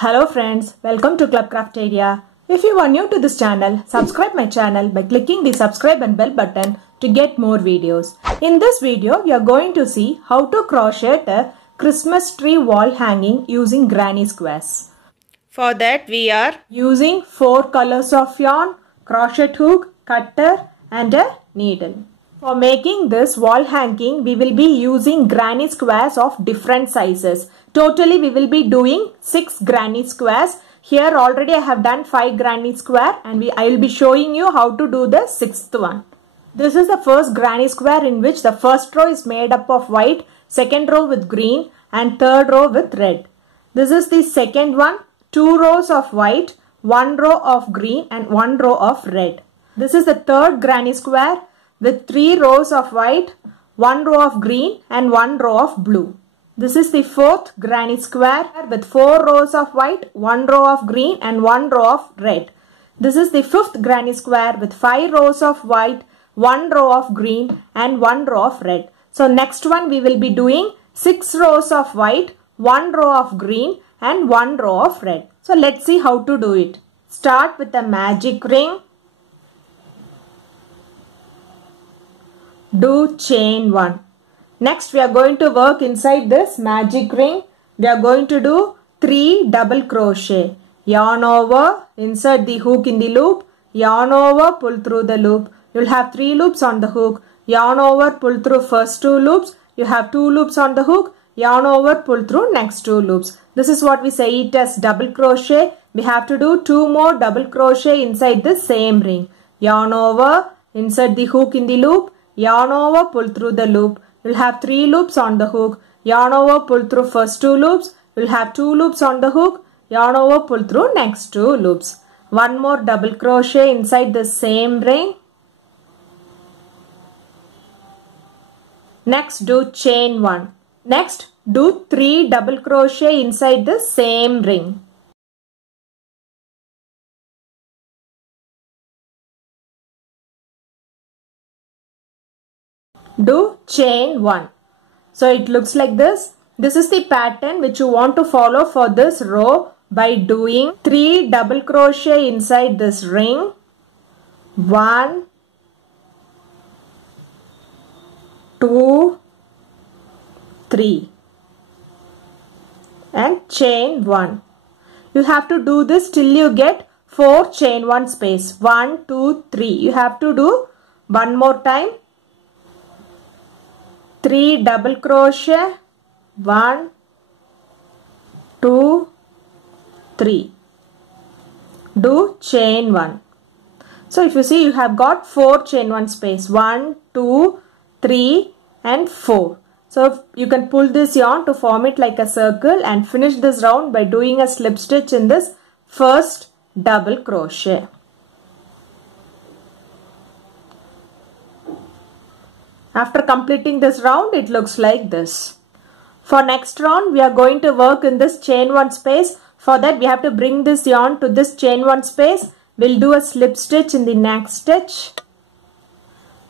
Hello friends, welcome to Club Crafteria. If you are new to this channel, subscribe my channel by clicking the subscribe and bell button to get more videos. In this video, we are going to see how to crochet a Christmas tree wall hanging using granny squares. For that, we are using 4 colors of yarn, crochet hook, cutter and a needle. For making this wall hanging, we will be using granny squares of different sizes. Totally, we will be doing 6 granny squares. Here already I have done 5 granny square and I will be showing you how to do the 6th one. This is the first granny square in which the first row is made up of white, second row with green and third row with red. This is the second one, 2 rows of white, 1 row of green and 1 row of red. This is the third granny square with 3 rows of white, 1 row of green and 1 row of blue. This is the fourth granny square with 4 rows of white, 1 row of green and 1 row of red. This is the fifth granny square with 5 rows of white, 1 row of green and 1 row of red. So next one we will be doing 6 rows of white, 1 row of green and 1 row of red. So let's see how to do it. Start with a magic ring. Do chain 1. Next we are going to work inside this magic ring. We are going to do 3 double crochet. Yarn over, insert the hook in the loop, yarn over, pull through the loop. You will have 3 loops on the hook. Yarn over, pull through first 2 loops. You have 2 loops on the hook. Yarn over, pull through next 2 loops. This is what we say it as double crochet. We have to do 2 more double crochet inside the same ring. Yarn over, insert the hook in the loop. Yarn over, pull through the loop. You will have 3 loops on the hook. Yarn over, pull through first 2 loops. You will have 2 loops on the hook. Yarn over, pull through next 2 loops. 1 more double crochet inside the same ring. Next do chain 1. Next do 3 double crochet inside the same ring. Do chain 1. So it looks like this. This is the pattern which you want to follow for this row by doing 3 double crochet inside this ring. 1, 2, 3 and chain 1. You have to do this till you get 4 chain 1 space. 1, 2, 3. You have to do one more time. 3 double crochet, 1, 2, 3. Do chain 1. So if you see, you have got 4 chain 1 space. 1, 2, 3 and 4. So you can pull this yarn to form it like a circle and finish this round by doing a slip stitch in this first double crochet. After completing this round, it looks like this. For next round, we are going to work in this chain 1 space. For that, we have to bring this yarn to this chain 1 space. We'll do a slip stitch in the next stitch.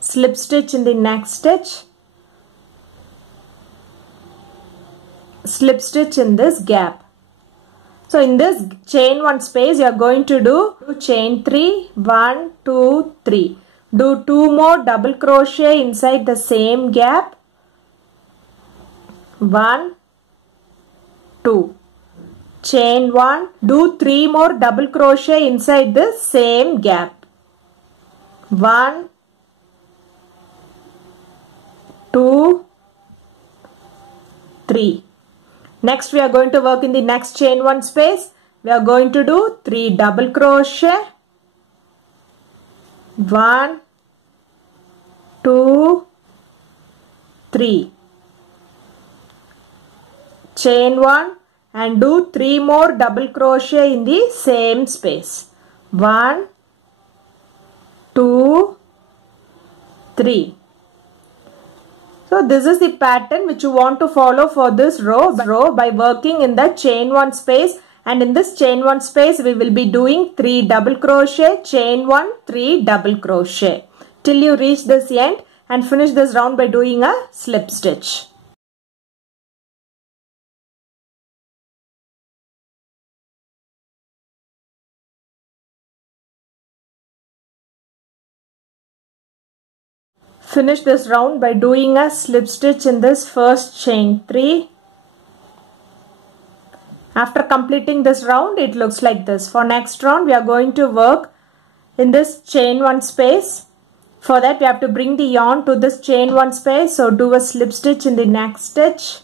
Slip stitch in the next stitch. Slip stitch in this gap. So in this chain 1 space, you are going to do chain 3, 1, 2, 3. Do 2 more double crochet inside the same gap. 1, 2. Chain 1. Do 3 more double crochet inside the same gap. 1, 2, 3. Next we are going to work in the next chain 1 space. We are going to do 3 double crochet. 1, 2, 3. Chain 1 and do 3 more double crochet in the same space. 1, 2, 3. So this is the pattern which you want to follow for this row by working in the chain 1 space, and in this chain 1 space we will be doing 3 double crochet, chain 1, 3 double crochet till you reach this end and finish this round by doing a slip stitch. finish this round by doing a slip stitch in this first chain 3. After completing this round, it looks like this. For next round, we are going to work in this chain 1 space. For that, we have to bring the yarn to this chain 1 space. So do a slip stitch in the next stitch.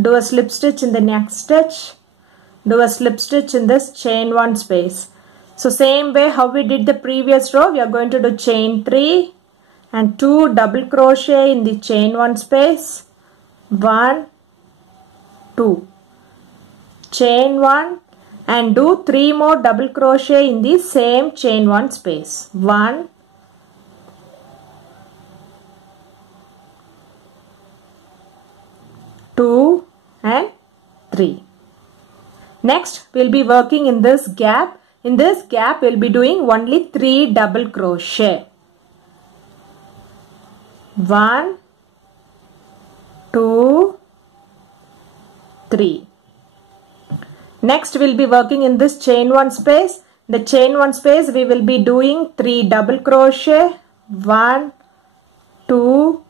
Do a slip stitch in the next stitch. Do a slip stitch in this chain 1 space. So same way how we did the previous row, we are going to do chain 3 and 2 double crochet in the chain 1 space. 1, 2. Chain 1 and do 3 more double crochet in the same chain 1 space. 1, 2 and 3. Next, we will be working in this gap. In this gap, we will be doing only 3 double crochet. 1, 2, 3. Next, we will be working in this chain 1 space. The chain 1 space, we will be doing 3 double crochet. 1, 2,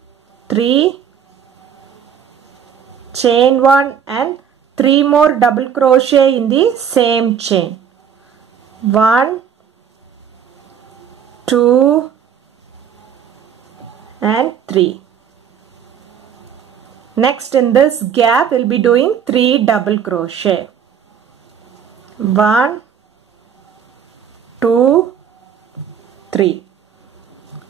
3. Chain 1 and 3 more double crochet in the same chain. 1, 2 and 3. Next, in this gap, we will be doing 3 double crochet. 1, 2, 3.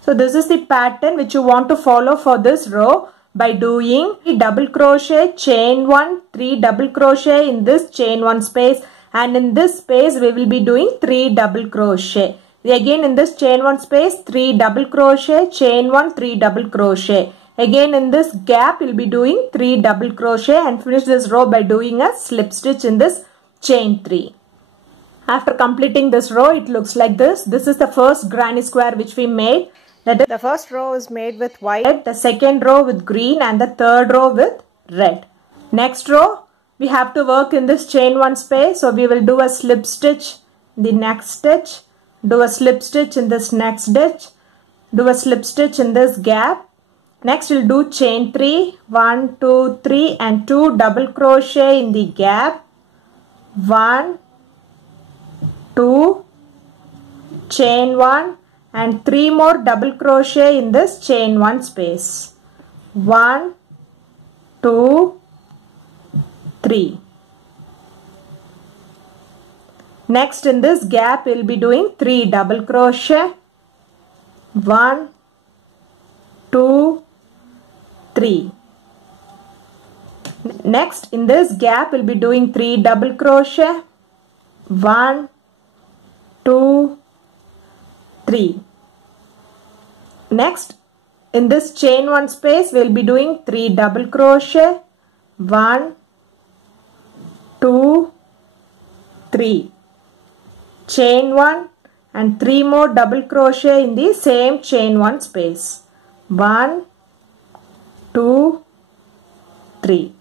So this is the pattern which you want to follow for this row by doing 3 double crochet, chain 1, 3 double crochet in this chain 1 space, and in this space we will be doing 3 double crochet. Again in this chain 1 space, 3 double crochet, chain 1, 3 double crochet. Again in this gap we will be doing 3 double crochet and finish this row by doing a slip stitch in this chain 3. After completing this row, it looks like this. This is the first granny square which we made. That is, the first row is made with white, the second row with green, and the third row with red. Next row, we have to work in this chain 1 space. So we will do a slip stitch in the next stitch, do a slip stitch in this next stitch, do a slip stitch in this gap. Next we'll do chain 3, 1, 2, 3 and 2 double crochet in the gap. 1, 2, chain 1 and 3 more double crochet in this chain 1 space. 1, 2, 3. Next in this gap we will be doing 3 double crochet. 1, 2, 3. Next in this gap we will be doing 3 double crochet. 1, 2, 3. Next in this chain 1 space we will be doing 3 double crochet. 1, 2, 3. Chain 1 and 3 more double crochet in the same chain 1 space. 1, 2, 3.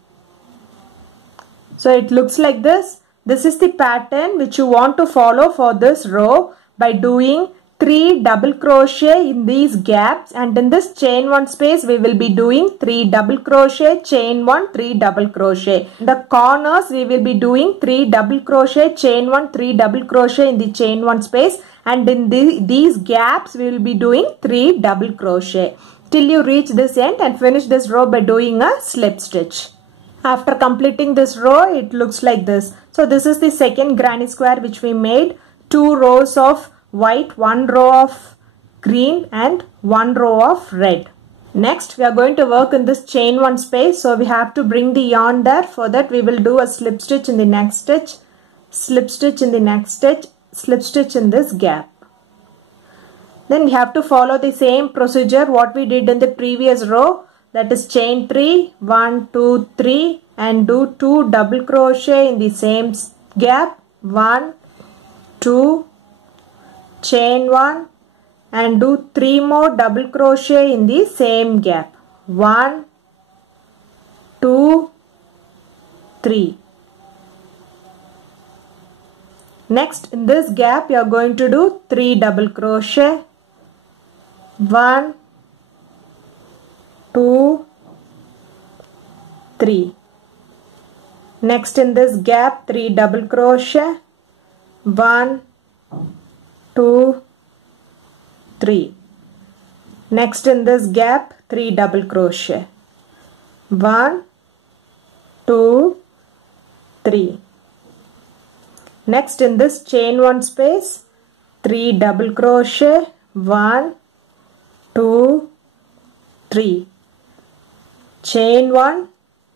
So it looks like this. This is the pattern which you want to follow for this row by doing 3 double crochet in these gaps, and in this chain 1 space we will be doing 3 double crochet, chain 1, 3 double crochet. In the corners we will be doing 3 double crochet, chain 1, 3 double crochet in the chain 1 space, and in these gaps we will be doing 3 double crochet till you reach this end and finish this row by doing a slip stitch. After completing this row, it looks like this. So this is the second granny square which we made. 2 rows of white, 1 row of green and 1 row of red. Next we are going to work in this chain 1 space. So we have to bring the yarn there. For that we will do a slip stitch in the next stitch, slip stitch in the next stitch, slip stitch in this gap. Then we have to follow the same procedure what we did in the previous row. That is chain 3, 1, 2, 3 and do 2 double crochet in the same gap. 1, 2, chain 1 and do 3 more double crochet in the same gap. 1, 2, 3. Next in this gap you are going to do 3 double crochet. 1, 2, 3. Next in this gap 3 double crochet, 1, 2, 3. Next in this gap 3 double crochet, 1, 2, 3. Next in this chain 1 space 3 double crochet, 1, 2, 3. Chain 1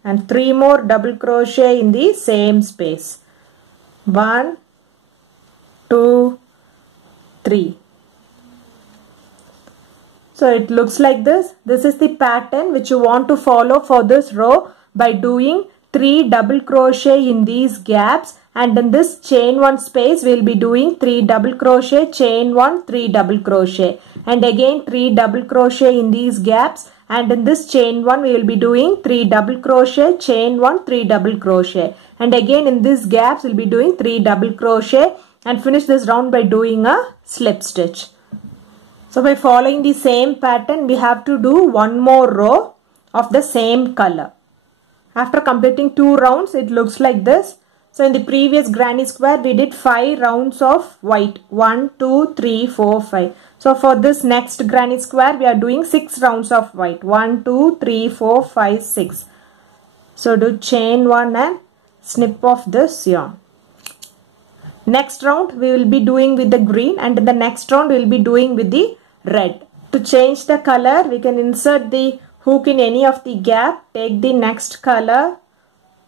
and 3 more double crochet in the same space, 1, 2, 3. So it looks like this. This is the pattern which you want to follow for this row by doing 3 double crochet in these gaps, and in this chain 1 space we will be doing 3 double crochet, chain 1, 3 double crochet, and again 3 double crochet in these gaps, and in this chain 1 we will be doing 3 double crochet, chain 1, 3 double crochet, and again in these gaps we will be doing 3 double crochet, and finish this round by doing a slip stitch. So by following the same pattern we have to do one more row of the same color. After completing 2 rounds it looks like this. So in the previous granny square we did 5 rounds of white, 1, 2, 3, 4, 5. So for this next granny square we are doing 6 rounds of white, 1, 2, 3, 4, 5, 6. So do chain 1 and snip off this yarn. Next round we will be doing with the green, and in the next round we will be doing with the red. To change the color we can insert the hook in any of the gap, take the next color,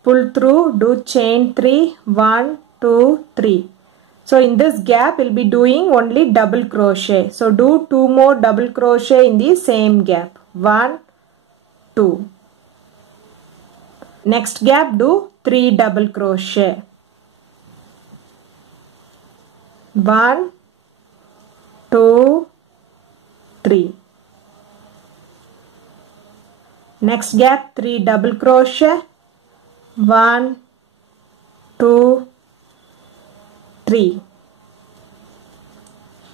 pull through, do chain 3, 1, 2, 3. So in this gap we will be doing only double crochet. So do 2 more double crochet in the same gap, 1, 2. Next gap do 3 double crochet, 1, 2, 3. Next gap 3 double crochet, 1, 2, 3.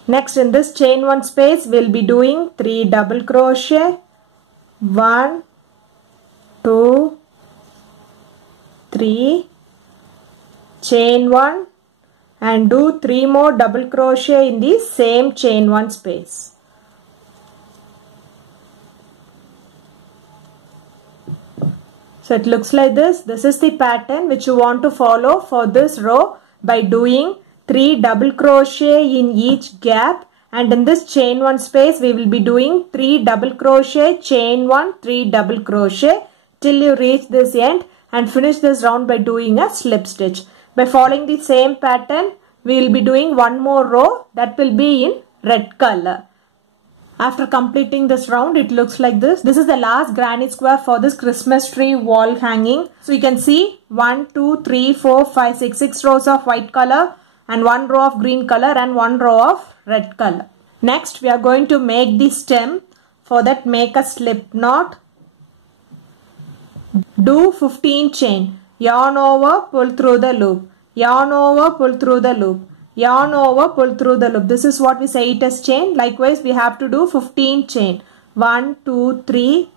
Next in this chain 1 space we will be doing 3 double crochet, 1, 2, 3, chain 1, and do 3 more double crochet in the same chain 1 space. So it looks like this. This is the pattern which you want to follow for this row by doing 3 double crochet in each gap, and in this chain 1 space we will be doing 3 double crochet, chain 1, 3 double crochet till you reach this end, and finish this round by doing a slip stitch. By following the same pattern we will be doing one more row that will be in red color. After completing this round it looks like this. This is the last granny square for this Christmas tree wall hanging. So you can see 1, 2, 3, 4, 5, 6 rows of white color and 1 row of green color and 1 row of red color. Next we are going to make the stem. For that make a slip knot. Do 15 chain. Yarn over, pull through the loop. Yarn over, pull through the loop. Yarn over, pull through the loop. This is what we say it as chain. Likewise we have to do 15 chain. 1, 2, 3.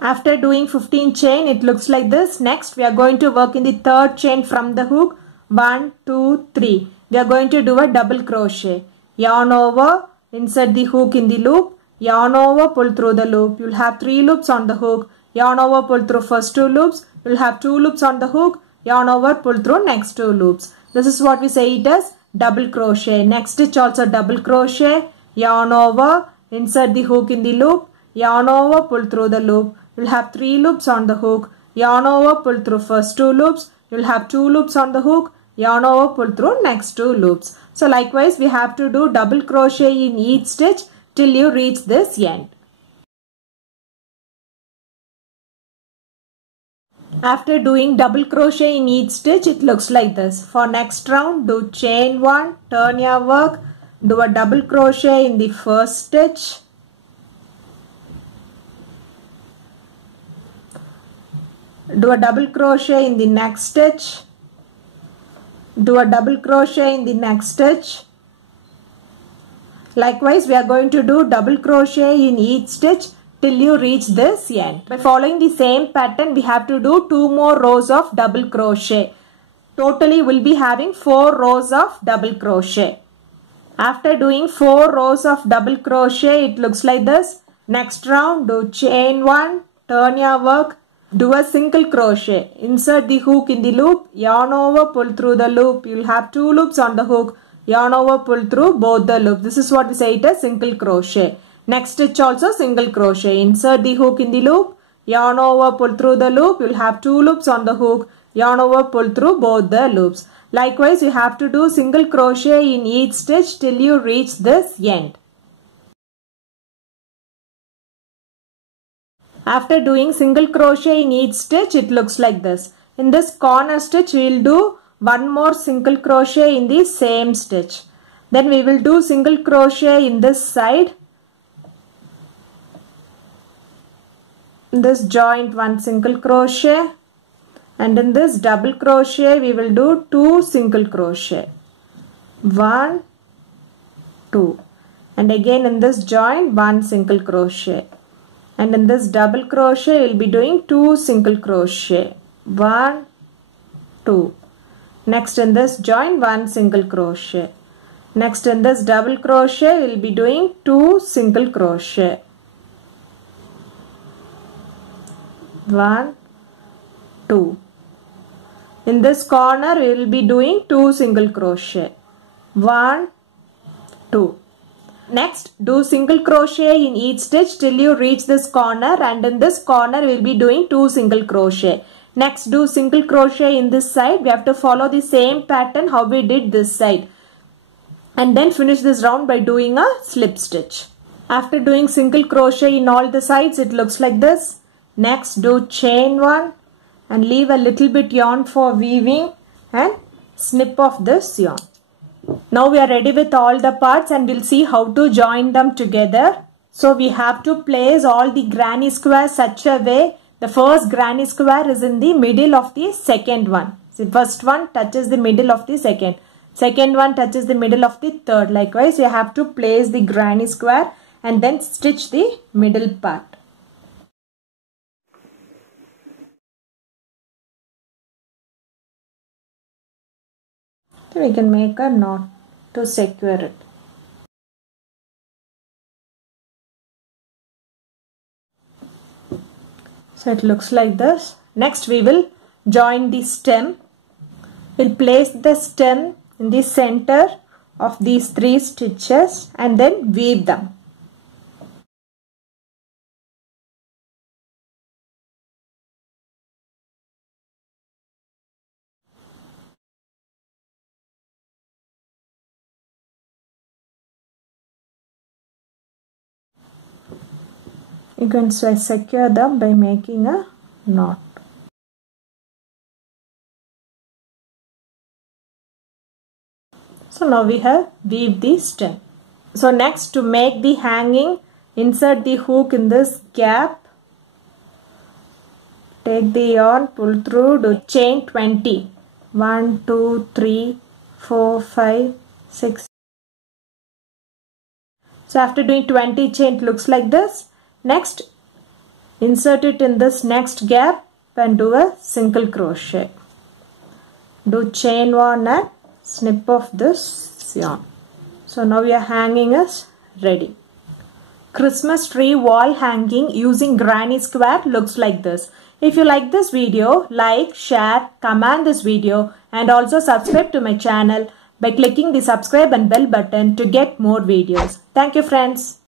After doing 15 chain it looks like this. Next we are going to work in the third chain from the hook. 1, 2, 3. We are going to do a double crochet. Yarn over, insert the hook in the loop. Yarn over, pull through the loop. You will have 3 loops on the hook. Yarn over, pull through first 2 loops. You will have 2 loops on the hook. Yarn over, pull through next 2 loops. This is what we say it as double crochet. Next stitch also double crochet. Yarn over, insert the hook in the loop. Yarn over, pull through the loop. You will have 3 loops on the hook. Yarn over, pull through first 2 loops. You will have 2 loops on the hook. Yarn over, pull through next 2 loops. So likewise we have to do double crochet in each stitch till you reach this end. After doing double crochet in each stitch it looks like this. For next round do chain 1, turn your work, do a double crochet in the first stitch. Do a double crochet in the next stitch. Do a double crochet in the next stitch. Likewise, we are going to do double crochet in each stitch till you reach this end. By following the same pattern, we have to do 2 more rows of double crochet. Totally, we'll be having 4 rows of double crochet. After doing 4 rows of double crochet, it looks like this. Next round, do chain 1, turn your work, do a single crochet. Insert the hook in the loop, yarn over, pull through the loop. You'll have 2 loops on the hook, yarn over, pull through both the loops. This is what we say it as single crochet. Next stitch also single crochet. Insert the hook in the loop, yarn over, pull through the loop. You'll have 2 loops on the hook, yarn over, pull through both the loops. Likewise, you have to do single crochet in each stitch till you reach this end. After doing single crochet in each stitch, it looks like this. In this corner stitch, we will do 1 more single crochet in the same stitch. Then we will do single crochet in this side. In this joint, 1 single crochet. And in this double crochet, we will do 2 single crochet. 1, 2. And again in this joint, 1 single crochet. And in this double crochet, we will be doing 2 single crochet. 1, 2. Next in this joint, 1 single crochet. Next in this double crochet, we will be doing 2 single crochet. 1, 2. In this corner, we will be doing 2 single crochet. 1, 2. Next, do single crochet in each stitch till you reach this corner, and in this corner, we will be doing 2 single crochet. Next, do single crochet in this side. We have to follow the same pattern how we did this side. And then finish this round by doing a slip stitch. After doing single crochet in all the sides, it looks like this. Next, do chain 1. And leave a little bit yarn for weaving and snip off this yarn. Now we are ready with all the parts and we'll see how to join them together. So we have to place all the granny squares such a way the first granny square is in the middle of the second one. The first one touches the middle of the second. Second one touches the middle of the third. Likewise, you have to place the granny square and then stitch the middle part. We can make a knot to secure it. So it looks like this. Next we will join the stem. We'll place the stem in the center of these 3 stitches and then weave them. You can secure them by making a knot. So now we have weaved the stem. So next, to make the hanging, insert the hook in this gap. Take the yarn, pull through, do chain 20. 1, 2, 3, 4, 5, 6. So after doing 20 chain, it looks like this. Next, insert it in this next gap and do a single crochet. Do chain 1 and snip off this yarn. So now your hanging is ready. Christmas tree wall hanging using granny square looks like this. If you like this video, like, share, comment this video and also subscribe to my channel by clicking the subscribe and bell button to get more videos. Thank you friends.